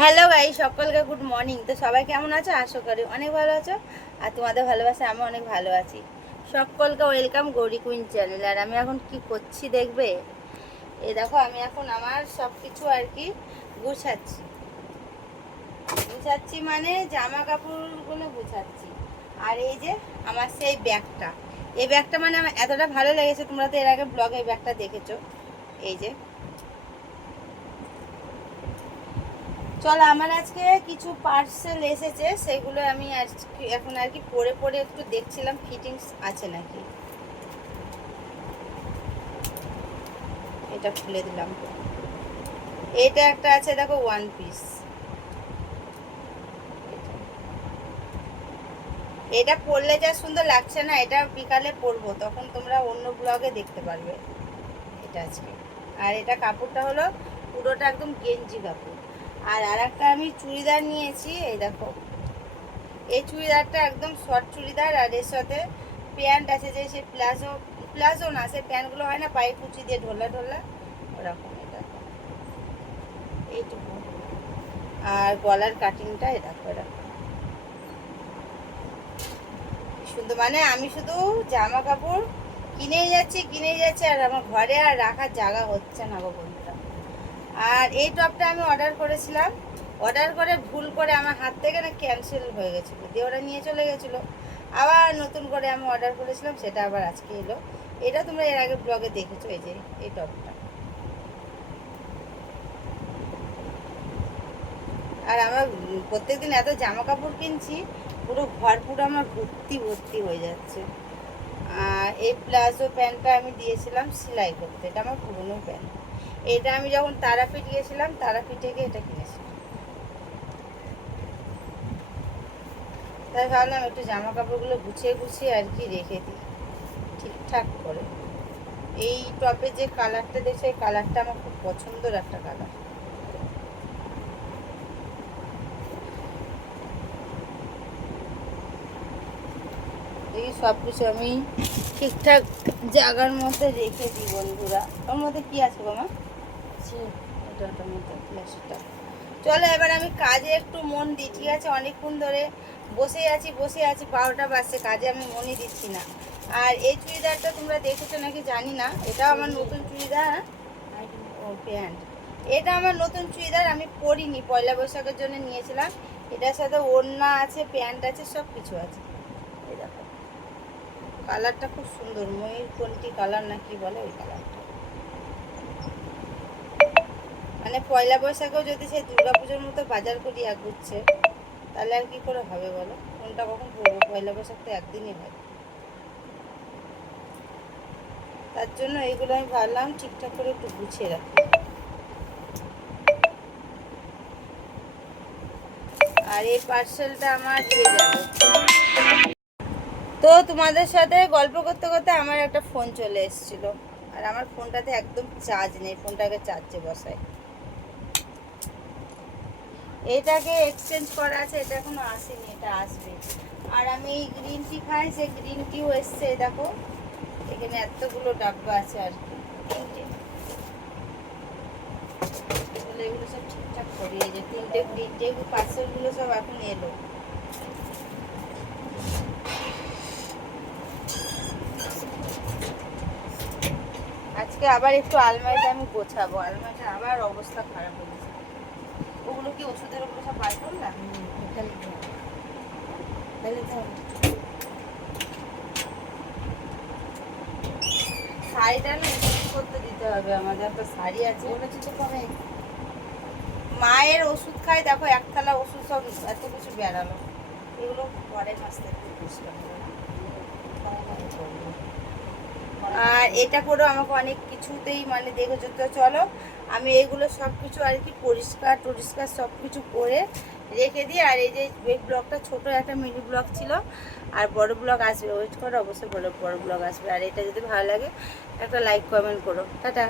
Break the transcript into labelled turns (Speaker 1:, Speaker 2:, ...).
Speaker 1: Hello guy সকলকে good morning তো সবাই কেমন আছো? আশা করি অনেক ভালো আছো। আর তোমাদের ভালোবাসা আমি অনেক ভালো আছি। সকলকে ওয়েলকাম গৌরী কুইন চ্যানেল আর আমি এখন কি করছি দেখবে? এ দেখো, আমি এখন আমার সব কিছু আর কি গুছাচ্ছি। গুছাচ্ছি মানে জামা কাপড়গুলো গুছাচ্ছি। আর এই যে আমার সেই ব্যাগটা। এই ব্যাগটা মানে আমার এতটা ভালো লেগেছে, তোমরা তো এর আগে ব্লগে ব্যাগটা দেখেছ। এই যে চলো, আমার আজকে কিছু পার্সেল এসেছে, সেগুলো আমি আজকে এখন আর কি পরে পরে একটু দেখছিলাম ফিটিংস আছে নাকি? এটা খুলে দিলাম। এটা একটা আছে, দেখো ওয়ান পিস এটা পরলে যা সুন্দর লাগছে না, এটা বিকালে পরবো তখন তোমরা অন্য ব্লগে দেখতে পারবে। এটা আজকে। আর এটা কাপড়টা হলো পুরোটা একদম গেঞ্জি কাপড়। আর আর একটা আমি চুড়িদার নিয়েছি, এই দেখো। এই চুড়িদারটা একদম শর্ট চুড়িদার, আর এর সাথে প্যান্ট আছে যে, সে প্লাজো প্লাজো না সেই প্যান্টগুলো হয় না, পায়ে কুচি দিয়ে ঢোলা ঢোলা, ওরকম এটা এইটুকু। আর গলার কাটিংটা দেখো এরকম সুন্দর মানে আমি শুধু জামা কাপড় কিনেই যাচ্ছি কিনেই যাচ্ছি, আর আমার ঘরে আর রাখার জায়গা হচ্ছে না গো বন্ধুরা আর এই টপটা আমি অর্ডার করেছিলাম। অর্ডার করে ভুল করে আমার হাত থেকে না ক্যান্সেল হয়ে গেছিল। দিয়ে ওরা নিয়ে চলে গেছিল। আবার নতুন করে আমি অর্ডার করেছিলাম, সেটা আবার আজকে এলো। এটা তোমরা এর আগে ব্লগে দেখেছ এই যে, এই টপটা। আর আমার প্রত্যেকদিন এত জামা কাপড় কিনছি, পুরো ঘর পুরো আমার ভর্তি ভর্তি হয়ে যাচ্ছে। আর এই প্লাজো প্যান্টটা আমি দিয়েছিলাম সেলাই করতে। এটা আমার পুরনো প্যান্ট। এটা আমি যখন তারাপীঠ গেছিলাম তারাপীঠে গিয়ে এটা কিনেছিলাম তাই ভাবলাম একটু জামা কাপড়গুলো গুছিয়ে গুছিয়ে আর কি রেখে দিই, ঠিকঠাক করে। এই টপে যে কালারটা দেখছে, এই কালারটা আমার খুব পছন্দের একটা কালার এই সব কিছু আমি ঠিকঠাক জায়গার মধ্যে রেখে দিই বন্ধুরা। ওর মধ্যে কি আছে গো মা এটা ওটার মধ্যে প্লাস্টিকটা চলো এবার আমি কাজে একটু মন দিই, ঠিক আছে? অনেকক্ষণ ধরে বসে আছি বসে আছি, বারোটা বাজছে, কাজে আমি মনই দিচ্ছি না। আর এই চুড়িদারটা তোমরা দেখেছ নাকি জানি না, এটাও আমার নতুন চুড়িদার, ও, প্যান্ট। এটা আমার নতুন চুড়িদার, আমি পরিনি, পয়লা বৈশাখের জন্য নিয়েছিলাম। এটার সাথে ওড়না আছে, প্যান্ট আছে, সব কিছু আছে। এই কালারটা খুব সুন্দর ময়ূর কোনটি কালার না কি বলে ওই কালারটা। মানে পয়লা বৈশাখেও যদি সেই দুর্গাপুজোর মতো বাজার করি এক গুচ্ছে তাহলে আর কি করে হবে বলো? কোনটা কখন পড়ব পয়লা বৈশাখ তো একদিনই হয়। তার জন্য এইগুলো আমি ভাবলাম ঠিকঠাক করে একটু গুছিয়ে রাখি। আর এই পার্সেলটা আমার দিয়ে যাবে তো তোমাদের সাথে গল্প করতে করতে আমার একটা ফোন চলে এসেছিল। আর আমার ফোনটাতে একদম চার্জ নেই, ফোনটাকে চার্জে বসাই। এটাকে এক্সচেঞ্জ করা আছে, এটা এখনও আসেনি, এটা আসবে। আর আমি এই গ্রিন টি খাই সে গ্রিন টিও এসছে দেখো, এখানে এতগুলো ডাব্বা আছে আর তিনটে। তাহলে এগুলো সব ঠিকঠাক যে তিনটে পার্সেলগুলো সব এখন এলো। আজকে আবার একটু আলমারিটা আমি গোছাবো। আলমারিটা আবার অবস্থা খারাপ হয়ে ওগুলো কি ওষুধের ওগুলো সব বার করলাম শাড়িটা না করতে দিতে হবে আমাদের একটা শাড়ি আছে। ওটা কিছু কমে। মায়ের ওষুধ খাই দেখো এক থালা ওষুধ সব এত কিছু বেড়ালো এগুলো পরে মাসতে একটু পরিষ্কার করে আর এটা করেও আমাকে অনেক কিছুতেই মানে দেখে তো চলো, আমি এগুলো সব কিছু আর কি পরিষ্কার টরিষ্কার সব কিছু করে রেখে দিই। আর এই যে এই ব্লগটা ছোট একটা মিনি ব্লগ ছিল, আর বড় ব্লগ আসবে। ওয়েট করো, অবশ্যই বড় বড় ব্লগ আসবে। আর এটা যদি ভালো লাগে, একটা লাইক কমেন্ট করো। টাটা।